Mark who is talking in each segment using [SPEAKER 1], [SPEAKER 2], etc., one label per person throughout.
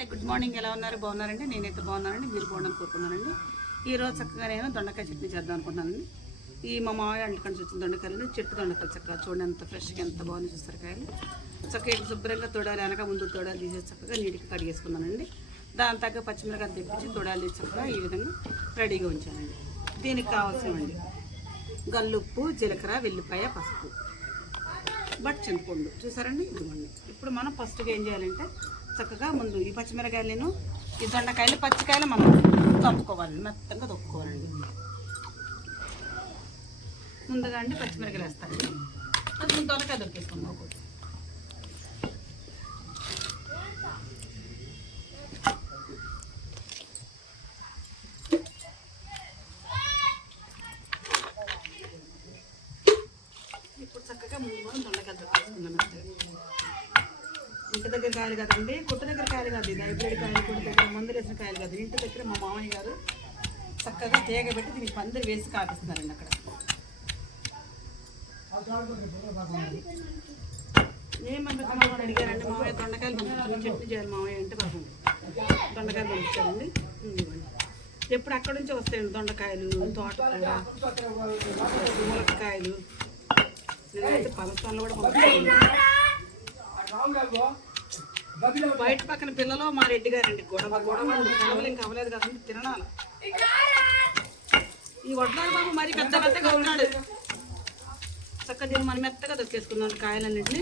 [SPEAKER 1] Hi good morning. ఎలా ఉన్నారు? బాగున్నారండి? నేనైతే బాగున్నానండి. మీరు బాగున్నాను కోరుకున్నానండి ఈ రోజు చక్కగా నేను దొండకాయ చట్నీ చేద్దాం అనుకుంటున్నానండి. ఈ మా మామయ్య అంటుకొని వచ్చిన దొండకాయలు చెట్టు దొండకాయలు చక్కగా చూడండి ఎంత ఫ్రెష్గా ఎంత బాగుంది చూస్తారు కాయలు. చక్కగా ఇటు శుభ్రంగా తొడాలి అనగా ముందు తొడాలు తీసేసి చక్కగా నీటికి కడిగేసుకున్నానండి దాని తగ్గ పచ్చిమిరకాయలు తెప్పించి తొడాలు తీసి చక్కగా ఈ విధంగా రెడీగా ఉంచానండి. దీనికి కావాల్సినవండి గల్లుప్పు జీలకర్ర వెల్లిపాయ పసుపు. బట్ చింతపండు చూసారండి? ఇదిగోండి. ఇప్పుడు మనం ఫస్ట్గా ఏం చేయాలంటే చక్కగా ముందు ఈ పచ్చిమిరకాయలను ఈ దొండకాయలు పచ్చికాయలు మనం తప్పుకోవాలి మెత్తంగా తొక్కుకోవాలండి. ముందుగా అండి పచ్చిమిరకాయలు వేస్తాను. అది ముందు దొండకాయ దొరికేసుకుందాం ఒకటి ఇప్పుడు చక్కగా ముందు కూడా దొండకాయ దొరికేసుకుందాం ఇంటి దగ్గర కాయలు కదండి కుట్ట దగ్గర కాయలు కాదు ఇది. హైబ్రిడ్ కాయలు కుట్ట దగ్గర మందులు వేసిన కాయలు కాదు. ఇంటి దగ్గర మా మామయ్య గారు చక్కగా తీగ పెట్టి దీనికి పందిరి వేసి కాపిస్తున్నారండి అక్కడ. ఏమన్నా మామయ్య అడిగారండి? మామయ్య దొండకాయలు పంపించారు. చట్నీ చేయాలి మామయ్య అంటే పాపం దొండకాయలు పంపించారండి. ఎప్పుడు అక్కడ నుంచి వస్తాయండి దొండకాయలు తోటకూర ములక్కాయలు నేనైతే పలసాలు కూడా పంపించాను బయట పక్కన పిల్లలు మా రెడ్డి గారండి. గొడవ గొడవ గొడవలు ఇంకా అవ్వలేదు కదండి తిరణాలు ఈ వడ్లాడు బాబు మరి పెద్ద పెద్దగా ఉన్నాడు. చక్కగా దీన్ని మనం మెత్తగా దొక్కేసుకున్నాం కాయలన్నింటినీ.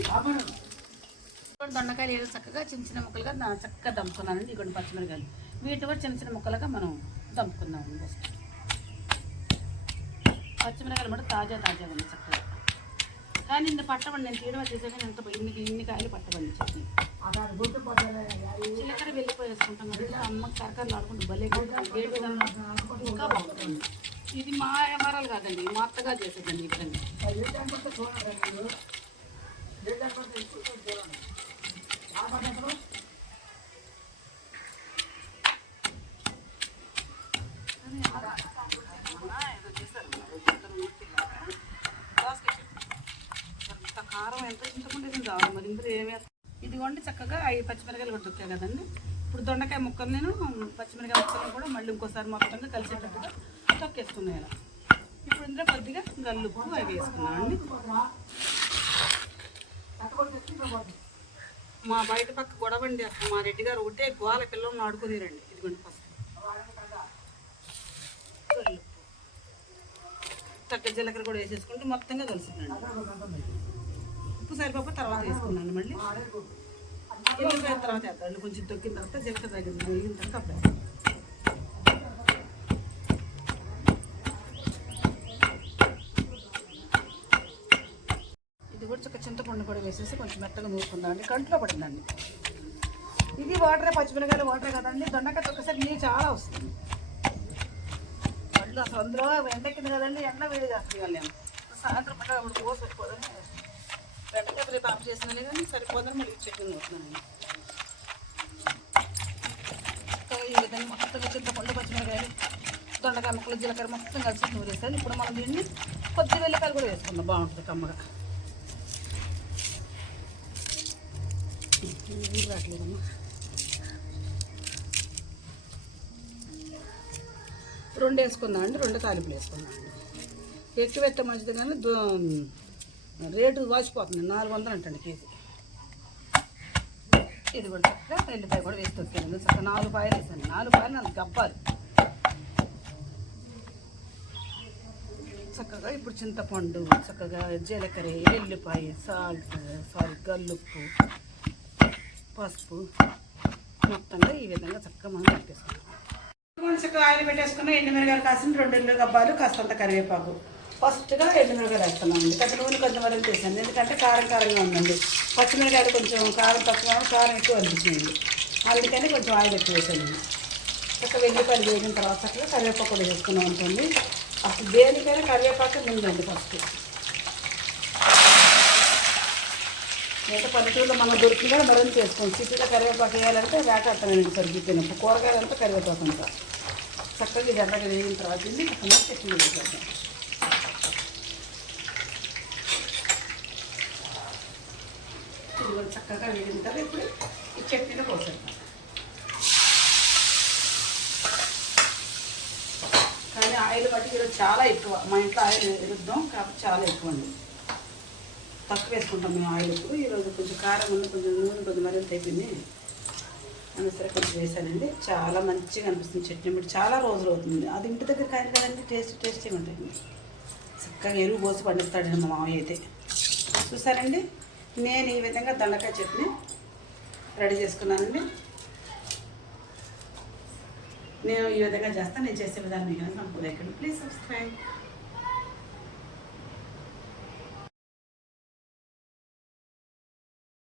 [SPEAKER 1] దొండకాయలు ఏదో చక్కగా చిన్న చిన్న ముక్కలుగా చక్కగా దంపుకున్నానండి ఇటువంటి పచ్చిమిరకాయలు వీటి కూడా చిన్న చిన్న ముక్కలుగా మనం దంపుకుందామండి ఫస్ట్ పచ్చిమిరకాయలు కూడా తాజా తాజా ఉంది చక్కగా. కానీ ఇన్ని పట్టబండి నేను తీయడం చేసాక ఎంత ఇన్ని ఇన్ని కాయలు పట్టబండి చట్నీ చిల్లకర వెళ్ళిపోయి వేసుకుంటాం కదా అమ్మ కరకరలు ఆడుకుంటూ భలే ఇంకా బాగుంటుంది. ఇది మా వ్యవహారాలు కాదండి మా అత్తగా చేసేదండి ఈ విధంగా ఏదో చేశారు దోసకాయ చట్నీ ఎంత కారం ఎంత చింతకుంటే ఇది కావాలి. మరి ఇందులో ఏమి ఇదిగోండి చక్కగా ఐదు పచ్చిమిరకాయలు కూడా దొక్కాయి కదండి. ఇప్పుడు దొండకాయ ముక్కలు నేను పచ్చిమిరకాయ ముక్కలను కూడా మళ్ళీ ఇంకోసారి మొత్తంగా కలిసేటట్టుగా తొక్కేసుకున్నాయి ఇలా. ఇప్పుడు ఇందులో కొద్దిగా గల్లుపు అవి వేసుకున్నానండి మా బయట పక్క గొడవండి అసలు. మా రెడ్డి గారు ఒకటే గోల పిల్లలను ఆడుకునేరండి. ఇదిగోండి ఫస్ట్. గల్లుప్పు. జీలకర్ర కూడా వేసేసుకుంటే మొత్తంగా కలిసిందండి ఉప్పు సరిపోతే తర్వాత వేసుకున్నాను మళ్ళీ. ఎల్లుల్లిపాయ తర్వాత వేస్తాను కొంచెం తొక్కిన తర్వాత జీలకర్ర తగ్గింది వేగిన తర్వాత అప్పుడు ఇది కూడా చక్క చింతపండు కూడా వేసేసి కొంచెం మెత్తగా నూరుకుందాం కంట్లో పడిందండి. ఇది వాటరే పచ్చిమిరకాయలు వాటరే కదండి. దొండకాయ ఒక్కసారి నీళ్ళు చాలా వస్తుంది. పళ్ళు అసలు అందులో కింద కదండి. ఎండ వేడి చేస్తుంది వాళ్ళు సాయంత్రం పట్ల ఇప్పుడు కోసి పెట్టుకోదని బెండకాయ రేపు ఆఫ్ చేసినా కానీ సరిపోదని మళ్ళీ చట్నీ పోతున్నాను ఈ విధంగా మొత్తం చింతపండు పచ్చిమిరకాయలు దొండకాయ ముక్కలు జీలకర్ర మొత్తం కలిసి నూరేస్తాను ఇప్పుడు మనం దీన్ని కొద్ది వెల్లిపాయలు కూడా వేసుకుందాం బాగుంటుంది కమ్మగా రావట్లేదమ్మా రెండు వేసుకుందాం అండి రెండు తాలింపులు వేసుకుందాం అండి ఎక్కువ ఎత్తే మంచిది కానీ దో- రేటు వాసిపోతుంది నాలుగు వందలు అంటండి కేజీ. ఇది కూడా చక్కగా ఎల్లిపాయ కూడా వేసి వచ్చాను చక్కగా నాలుగు పాయలు వేసాను నాలుగు పాయలు నాలుగు గబ్బాలి. చక్కగా ఇప్పుడు చింతపండు చక్కగా జీలకర్ర ఎల్లిపాయ సాల్ట్ సాల్ట్ గల్లుప్పు పసుపు. మొత్తంగా ఈ విధంగా చక్కగా మనం పెట్టేసుకున్నాం చక్కగా ఆయిల్ పెట్టేసుకున్న ఎండుమిరగాయలు కాసిన రెండు ఎల్లు గబ్బాలు కాస్తంత కరివేపాకు. ఫస్ట్గా ఎండుమిరకాయలు వేస్తున్నామండి పెద్ద నూనె కొంచెం వరకు తీసాను ఎందుకంటే కారం కారంగా ఉందండి. పచ్చిమిరకాయలు కొంచెం కారం తక్కువ కారం ఎక్కువ అనిపించింది. అందుకని కొంచెం ఆయిల్ ఎక్కువ వేసాను చక్కగా వెల్లిపాయలు వేగిన తర్వాత చక్కగా కరివేపాకు కూడా వేసుకున్నాం అనుకోండి. అసలు దేనికైనా కరివేపాకు ముందండి ఫస్ట్. లేదా పల్లెటూరులో మనం దొరికిందా మరింత చేసుకోండి సిటీలో కరివేపాకు వేయాలంటే వేటాడతానండి సరిగిపోయినప్పుడు కూరగాయలు కరివేపాకు ఉంటాం చక్కగా ఇది ఎర్రగా వేగిన తర్వాత దీన్ని చక్కగా చట్నీ వేసేద్దాం. ఇదిగో చక్కగా వేడిన తర్వాత ఇప్పుడు ఈ చట్నీలో పోసేద్దాం. కానీ ఆయిల్ బట్టి ఈరోజు చాలా ఎక్కువ. మా ఇంట్లో ఆయిల్ వేద్దాం కాబట్టి చాలా ఎక్కువ అండి. తక్కువ వేసుకుంటాం మేము ఆయిల్ ఎక్కువ ఈరోజు కొంచెం కారం ఉంది కొంచెం నూనె కొంచెం మరింత అయిపోయింది. అందుసరే కొంచెం వేసానండి. చాలా మంచిగా అనిపిస్తుంది చట్నీ ఇప్పుడు చాలా రోజులు అవుతుంది. అది ఇంటి దగ్గర కాయలు కదండి టేస్ట్ టేస్టీగా ఉంటుంది చక్కగా ఎరువు పోసి పండిస్తాడండి మా మామయ్య అయితే. చూసారండి? నేను ఈ విధంగా దొండకాయ చట్నీ రెడీ చేసుకున్నానండి. నేను ఈ విధంగా చేస్తాను నేను చేసే విధానం మీకు నమ్మకం ప్లీజ్ సబ్స్క్రైబ్